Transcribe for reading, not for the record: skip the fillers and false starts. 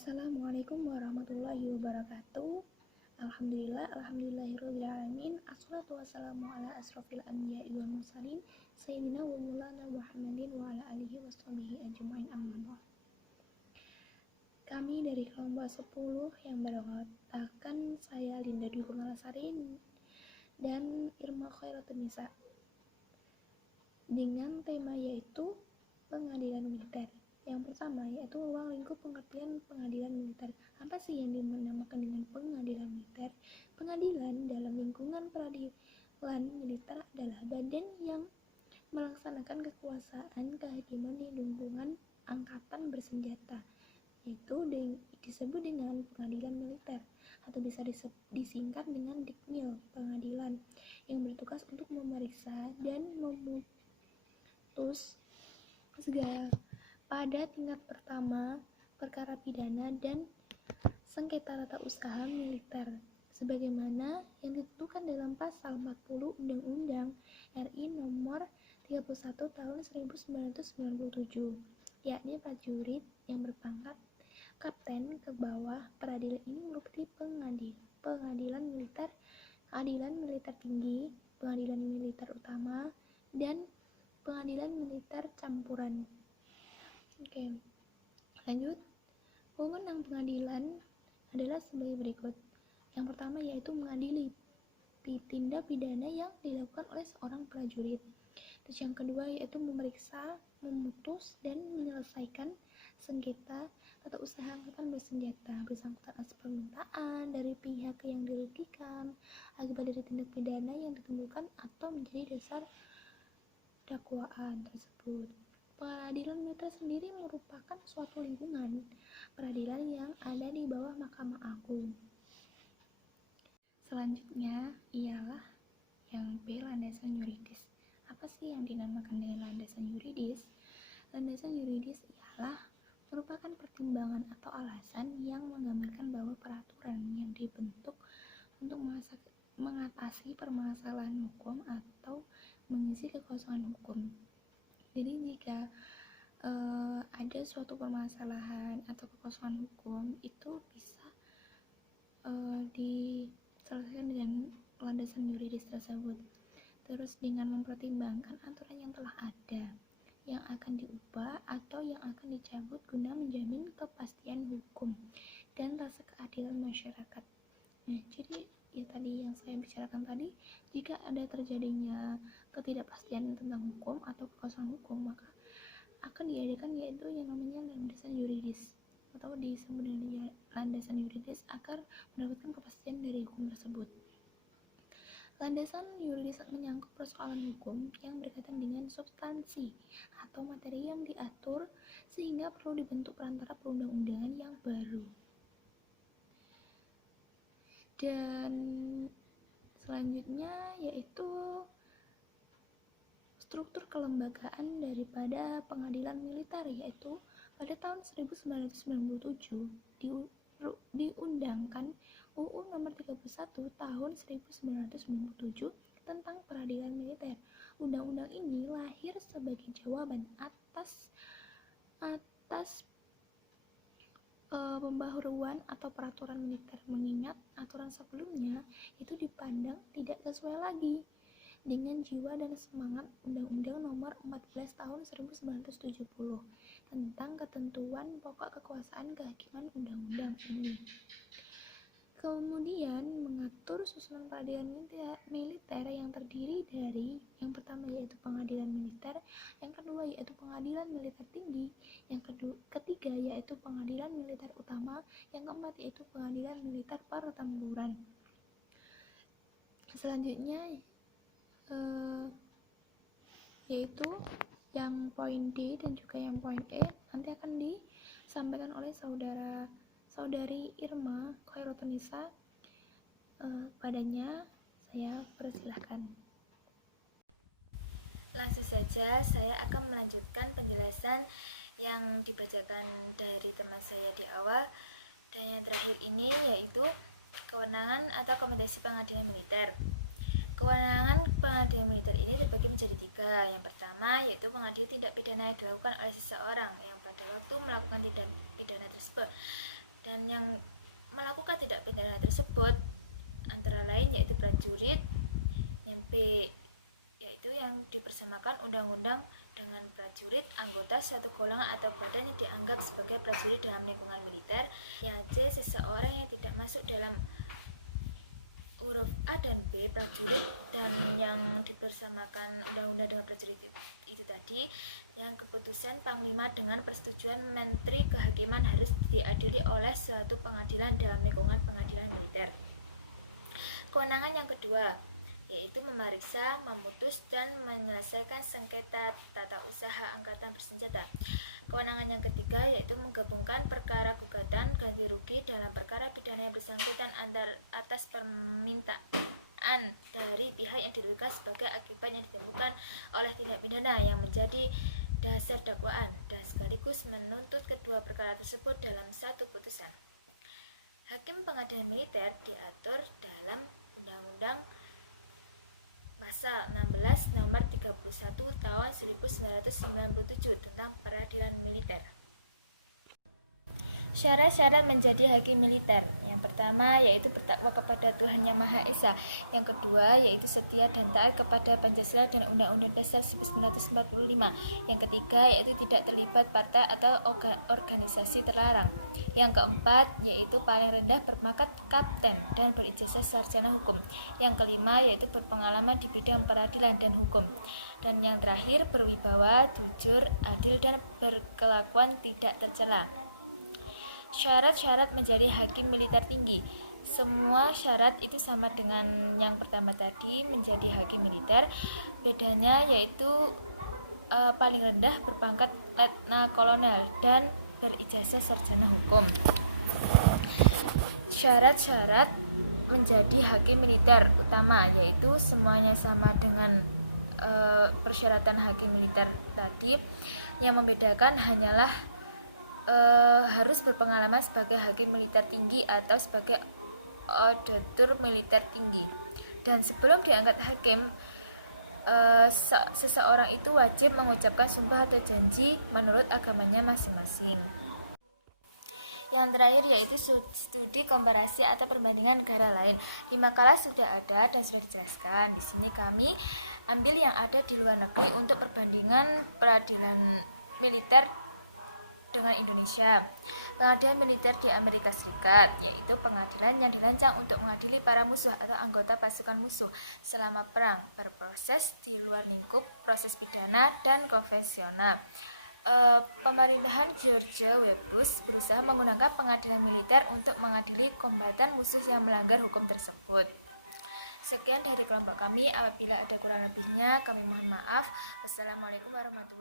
Assalamualaikum warahmatullahi wabarakatuh. Alhamdulillahirrabbilalamin. Assalatu wassalamu ala asrofil anbiya'i wal mursalin Sayyidina wa maulana Muhammadin wa ala alihi wa sahbihi ajma'in amma ba'd. Kami dari kelompok 10 yang beranggotakan saya Linda Dwi Kurnalasari dan Irma Khairatun Nisa dengan tema yaitu pengadilan militer. Yang pertama yaitu ruang lingkup pengertian pengadilan militer. Apa sih yang dinamakan dengan pengadilan militer? Pengadilan dalam lingkungan peradilan militer adalah badan yang melaksanakan kekuasaan kehakiman di lingkungan angkatan bersenjata, yaitu disebut dengan pengadilan militer atau bisa disingkat dengan Dikmil, pengadilan yang bertugas untuk memeriksa dan memutus segala pada tingkat pertama perkara pidana dan sengketa tata usaha militer sebagaimana yang ditentukan dalam pasal 40 Undang-Undang RI nomor 31 tahun 1997, yakni prajurit yang berpangkat kapten ke bawah peradilan ini meliputi pengadilan militer, pengadilan militer tinggi, pengadilan militer utama, dan pengadilan militer campuran. Oke, lanjut. Wewenang pengadilan adalah sebagai berikut. Yang pertama yaitu mengadili tindak pidana yang dilakukan oleh seorang prajurit. Terus yang kedua yaitu memeriksa, memutus, dan menyelesaikan sengketa atau usaha angkatan bersenjata bersangkutan atas permintaan dari pihak yang dirugikan akibat dari tindak pidana yang ditemukan atau menjadi dasar dakwaan tersebut. Peradilan militer sendiri merupakan suatu lingkungan peradilan yang ada di bawah Mahkamah Agung. Selanjutnya ialah yang B, landasan yuridis. Apa sih yang dinamakan dengan landasan yuridis? Landasan yuridis ialah merupakan pertimbangan atau alasan yang menggambarkan bahwa peraturan yang dibentuk untuk mengatasi permasalahan hukum atau mengisi kekosongan hukum. Jadi jika ada suatu permasalahan atau kekosongan hukum itu bisa diselesaikan dengan landasan yuridis tersebut. Terus dengan mempertimbangkan aturan yang telah ada, yang akan diubah atau yang akan dicabut guna menjamin kepastian hukum dan rasa keadilan masyarakat. Nah, jadi ya tadi yang saya bicarakan tadi, jika ada terjadinya ketidakpastian tentang hukum atau kekosongan hukum, maka akan diadakan yaitu yang namanya landasan yuridis atau disebut dengan landasan yuridis agar mendapatkan kepastian dari hukum tersebut. Landasan yuridis menyangkut persoalan hukum yang berkaitan dengan substansi atau materi yang diatur sehingga perlu dibentuk perantara perundang-undangan yang baru. Dan selanjutnya yaitu struktur kelembagaan daripada pengadilan militer, yaitu pada tahun 1997 diundangkan UU nomor 31 tahun 1997 tentang peradilan militer. Undang-undang ini lahir sebagai jawaban atas pembaharuan atau peraturan militer, mengingat aturan sebelumnya itu dipandang tidak sesuai lagi dengan jiwa dan semangat Undang-Undang nomor 14 tahun 1970 tentang ketentuan pokok kekuasaan kehakiman undang-undang ini. Kemudian mengatur susunan peradilan militer yang terdiri dari yang pertama yaitu pengadilan militer, yang kedua yaitu pengadilan militer tinggi, yang ketiga yaitu pengadilan militer utama, yang keempat yaitu pengadilan militer pertempuran. Selanjutnya yaitu yang poin D dan juga yang poin E nanti akan disampaikan oleh saudari Irma Khairatun Nisa. Padanya saya persilahkan. Langsung saja saya akan melanjutkan penjelasan yang dibacakan dari teman saya di awal. Dan yang terakhir ini yaitu kewenangan atau kompetensi pengadilan militer. Kewenangan pengadilan militer ini terbagi menjadi 3. Yang pertama yaitu mengadili tindak pidana yang dilakukan oleh seseorang yang pada waktu melakukan tindak pidana tersebut undang-undang dengan prajurit, anggota suatu golongan atau badan yang dianggap sebagai prajurit dalam lingkungan militer. Yang C, seseorang yang tidak masuk dalam huruf A dan B prajurit dan yang dibersamakan undang-undang dengan prajurit itu tadi, yang keputusan Panglima dengan persetujuan Menteri Kehakiman harus diadili oleh suatu pengadilan dalam lingkungan pengadilan militer. Kewenangan yang kedua yaitu memeriksa, memutus, dan menyelesaikan sengketa tata usaha angkatan bersenjata. Kewenangan yang ketiga yaitu menggabungkan perkara gugatan ganti rugi dalam perkara pidana yang bersangkutan atas permintaan dari pihak yang dirugikan sebagai akibat yang ditemukan oleh tindak pidana yang menjadi dasar dakwaan, dan sekaligus menuntut kedua perkara tersebut dalam satu putusan. Hakim pengadilan militer diatur dalam Undang-Undang Pasal 16 Nomor 31 Tahun 1997 tentang Peradilan Militer. Syarat-syarat menjadi hakim militer. Yang pertama yaitu bertakwa kepada Tuhan Yang Maha Esa. Yang kedua yaitu setia dan taat kepada Pancasila dan Undang-Undang Dasar 1945. Yang ketiga yaitu tidak terlibat partai atau organisasi terlarang. Yang keempat yaitu paling rendah berpangkat kapten dan berijazah sarjana hukum. Yang kelima yaitu berpengalaman di bidang peradilan dan hukum. Dan yang terakhir berwibawa, jujur, adil, dan berkelakuan tidak tercela. Syarat-syarat menjadi hakim militer tinggi. Semua syarat itu sama dengan yang pertama tadi, menjadi hakim militer. Bedanya yaitu paling rendah berpangkat letna kolonel dan berijazah sarjana hukum. Syarat-syarat menjadi hakim militer utama yaitu semuanya sama dengan persyaratan hakim militer tadi. Yang membedakan hanyalah harus berpengalaman sebagai hakim militer tinggi atau sebagai auditor militer tinggi. Dan sebelum diangkat hakim, seseorang itu wajib mengucapkan sumpah atau janji menurut agamanya masing-masing. Yang terakhir yaitu studi komparasi atau perbandingan negara lain. Di makalah sudah ada dan sudah dijelaskan. Di sini kami ambil yang ada di luar negeri untuk perbandingan peradilan militer dengan Indonesia. Pengadilan militer di Amerika Serikat yaitu pengadilan yang dirancang untuk mengadili para musuh atau anggota pasukan musuh selama perang, berproses di luar lingkup proses pidana dan konvensional. Pemerintahan George W. Bush berusaha menggunakan pengadilan militer untuk mengadili kombatan musuh yang melanggar hukum tersebut. Sekian dari kelompok kami. Apabila ada kurang lebihnya, kami mohon maaf. Wassalamualaikum warahmatullahi wabarakatuh.